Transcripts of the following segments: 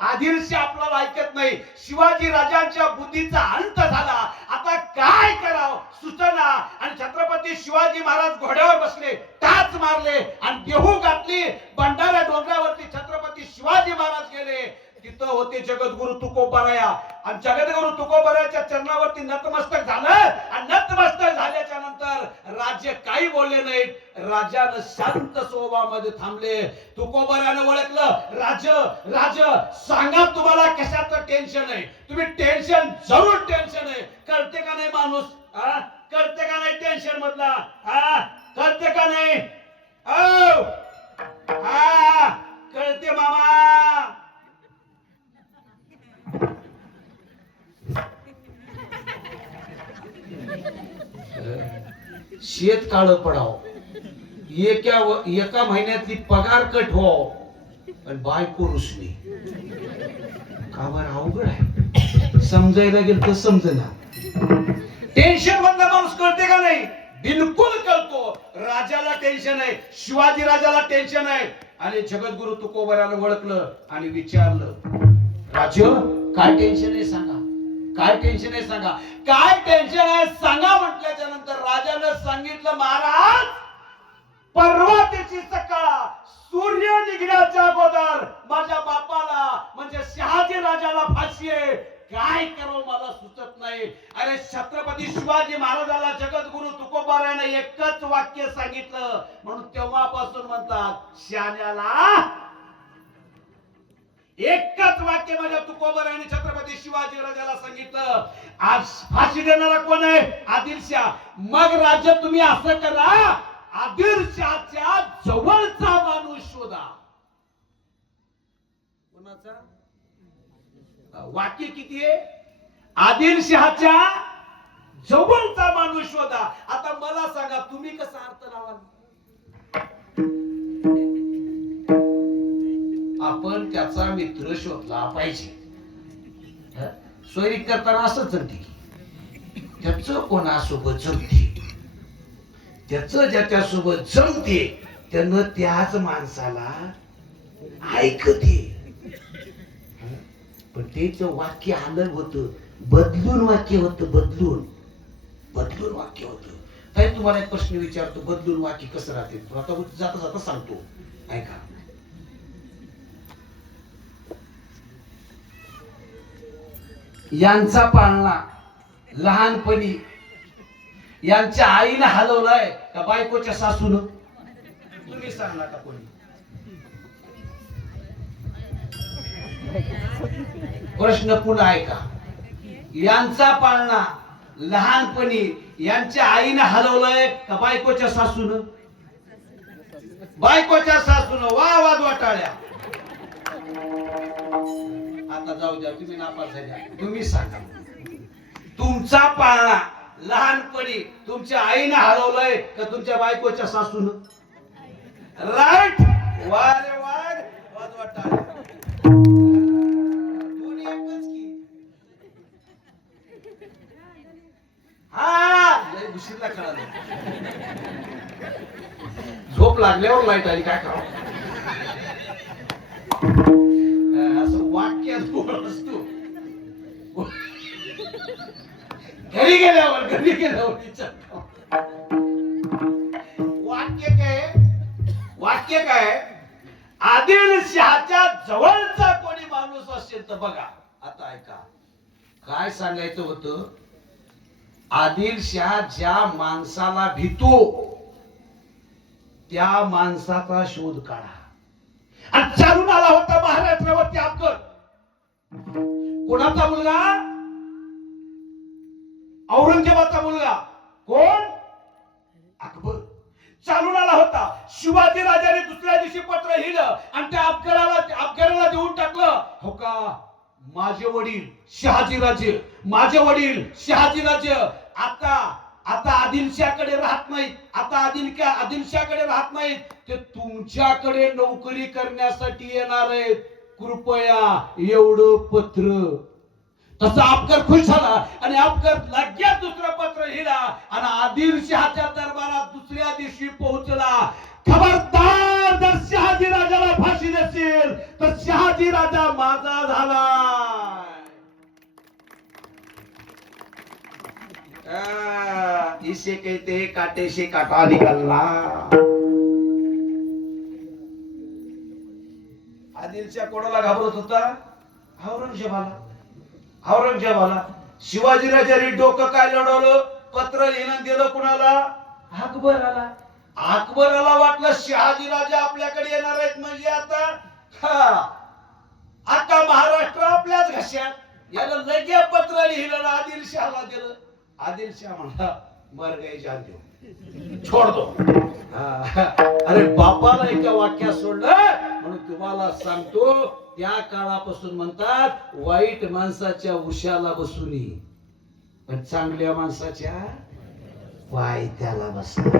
आदिलशाह आपल्याला ऐकत नाही. शिवाजी राजांच्या बुद्धीचा अंत झाला. आता काय करावं सुचना. आणि छत्रपती शिवाजी महाराज घोड्यावर बसले, टाच मारले आणि देहू घातली. भंडारा डोंगरावरती छत्रपती शिवाजी महाराज गेले. तिथं होते जगद्गुरु तुकोबाराया. आणि जगद्गुरु तुकोबारायाच्या चरणावरती नतमस्तक झालं. आणि नतमस्तक झाल्याच्या नंतर राज्य काही बोलले नाहीत. राजानं शांत स्वभावामध्ये थांबले. तुकोबारायानं ओळखलं, राज सांगा तुम्हाला कशाचं टेन्शन आहे. तुम्ही टेन्शन जरूर टेन्शन आहे. कळते का नाही माणूस? कळते का नाही टेन्शन मधला? कळते का नाही? कळते मामा. शेत काळ पडाव, एका महिन्यातली पगार कट व्हाव आणि बायको रुसली. का बरं अवघड आहे. समजायला गेलं तर समजना. टेन्शन मधला माणूस कळते का नाही? बिलकुल कळतो. राजाला टेन्शन आहे, शिवाजी राजाला टेन्शन आहे. आणि जगद्गुरु तुकोबारायाला ओळखलं आणि विचारलं, राज काय टेन्शन आहे सांगा, काय टेन्शन आहे सांगा, काय टेन्शन आहे सांगा. म्हटल्याच्या नंतर राजानं सांगितलं, महाराज परवा त्याची सकाळ सूर्य निघण्याच्या अगोदर माझ्या बापाला म्हणजे शहाजी राजाला फाशी आहे. काय करो मला सुचत नाही. अरे छत्रपती शिवाजी महाराजाला जगद्गुरु तुकोबारायाने एकच वाक्य सांगितलं. म्हणून तेव्हापासून म्हणतात शहाण्याला एकच वाक्य माझ्या तुकोबारायाने छत्रपती शिवाजी राजाला सांगितलं, आज फाशी देणारा कोण आहे? आदिलशाह. मग राज्य तुम्ही असं करा, आदिलशाहच्या जवळचा माणूस शोधा. कोणाचा? वाक्य किती आहे? आदिलशाहच्या जवळचा माणूस शोधा. आता मला सांगा तुम्ही कसा अर्थ लावाल? आपण त्याचा मित्र शोधला पाहिजे. सोयरी करताना असंच जमते, त्याच कोणासोबत जमते, त्याच ज्याच्यासोबत जमते त्यानं त्याच माणसाला ऐकते. पण त्याच वाक्य अलग होतं, बदलून वाक्य होतं, बदलून वाक्य होतं. ताई तुम्हाला एक प्रश्न विचारतो, बदलून वाक्य कसं राहते? आता जाता जाता सांगतो, ऐका. यांचा पाळणा लहानपणी यांच्या आईने हलवलाय का बायकोच्या सासून? तुम्ही सांगा का कोणी? प्रश्न पुन्हा आहे का? यांचा पाळणा लहानपणी यांच्या आईने हलवलाय का बायकोच्या सासून? बायकोच्या सासून. वा वा टाळ्या. आता जाऊ द्या, तुम्ही नापास झाल्या. तुम्ही सांगा, तुमचा पाळणा लहानपणी तुमच्या आईने हरवलंय का तुमच्या बायकोच्या सासून? राईट. वा रे वा, वाजवा टाळ्या. दोन्ही एकच की. लय उशीरला कळालं. झोप लागल्यावर लाईट आली, काय करावं? असं वाक्यात बोल असतो. घरी गेल्यावर विचार. वाक्य काय? आदिलशहाच्या जवळचा कोणी माणूस असेल तर बघा. आता ऐका काय सांगायचं होतं. आदिलशाह ज्या माणसाला भितो त्या माणसाचा शोध काढा. आणि चालून आला होता महाराष्ट्रावरती अफगण. कोणाचा मुलगा? औरंगजेबाचा मुलगा. कोण? अकबर. चालून आला होता. शिवाजी राजाने दुसऱ्या दिवशी पत्र लिहिलं आणि त्या अफगाणाला देऊन टाकलं. हो का? माझे वडील शहाजीराजे, माझे वडील शहाजीराजे आता आदिलशाहकडे राहत नाहीत. आता आदिलशाहकडे राहत नाहीत. ते तुमच्याकडे नोकरी करण्यासाठी येणार आहेत. कृपया एवढं पत्र. तसा अफगर खुश झाला आणि अफगर लगेच दुसरं पत्र लिहिला आणि आदिलशहाच्या दरबारात दुसऱ्या दिवशी पोहोचला. खबरदार जर शहाजी राजाला फाशी देशील तर शहाजी राजा माझा झाला. इसे कहते हैं काटे से काटा निकलना. आदिलशाह कोणाला घाबरत होता? औरंगजेबाला. शिवाजी राजाने डोकं काय लढवलं? पत्र लिहिणं दिलं कुणाला? अकबराला. अकबराला वाटलं शहाजी राजा आपल्याकडे येणार आहेत म्हणजे आता आता महाराष्ट्र आपल्याच घशात. याला लगे पत्र लिहिलं आदिलशाहला दिलं. आदिलशाह म्हणला मर गए जान दो छोड़ दो. अरे बापाला एका वाक्यात सोडलं म्हणून तुम्हाला सांगतो त्या काळापासून म्हणतात वाईट माणसाच्या उशाला बसूनी पण चांगल्या माणसाच्या वायत्याला बसला.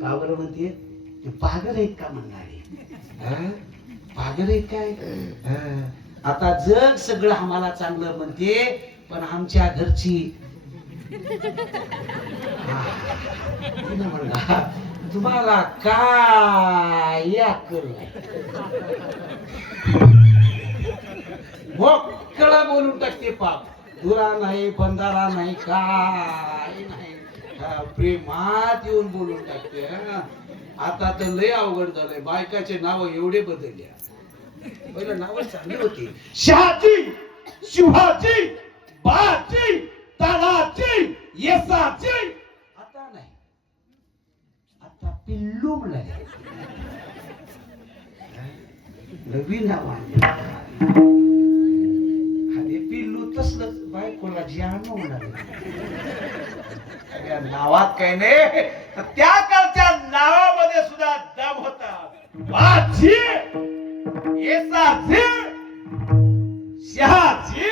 का बरं म्हणते? ते पागल आहेत का म्हणणारे? पागल आहेत काय? आता जग सगळं आम्हाला चांगलं म्हणते पण आमच्या घरची म्हणला तुम्हाला काय अक्कल मोकळा बोलून टाकते पाप. दुरा नाही बंधारा नाही काय नाही प्रेमात येऊन बोलून टाकते. आता तर लय अवघड झालंय. बायकाचे नाव एवढे बदलले. पहिलं नाव चांगली होती शहाजी शिवाजी बाजी तानाजी येसाजी. आता नाही आता पिल्लू म्हणाले. नवीन नाव आणि पिल्लू तसलंच बायकोला ज्ञान म्हणाले. नावात काही नाही त्या काळच्या नावामध्ये सुद्धा दम होता. बाजी येसाजी शहाजी.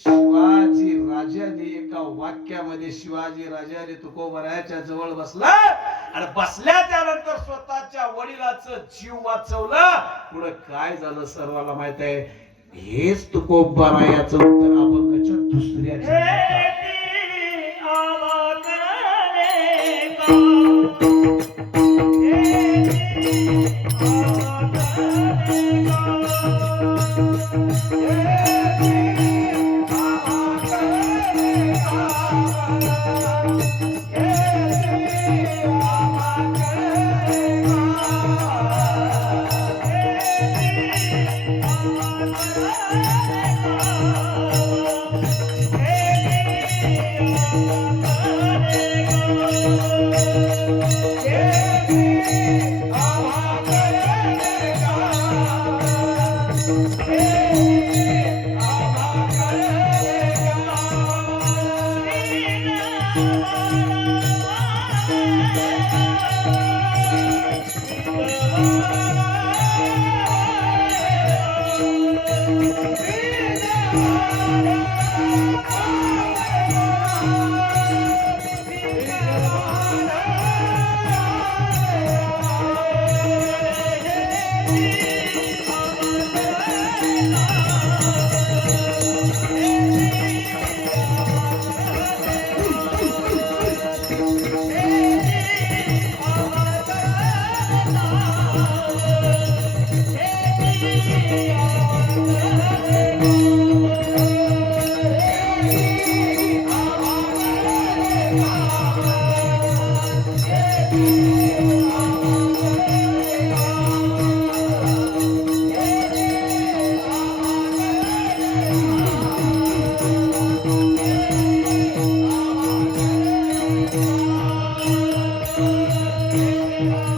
शिवाजी राजाने एका वाक्यामध्ये शिवाजी राजाने तुकोबरायाच्या जवळ बसला आणि बसल्याच्या नंतर स्वतःच्या वडिलाचं जीव वाचवलं. पुढे काय झालं सर्वांना माहित आहे. हेच तुकोबरायाचं उत्तर अभंगाच्या दुसऱ्या Thank you.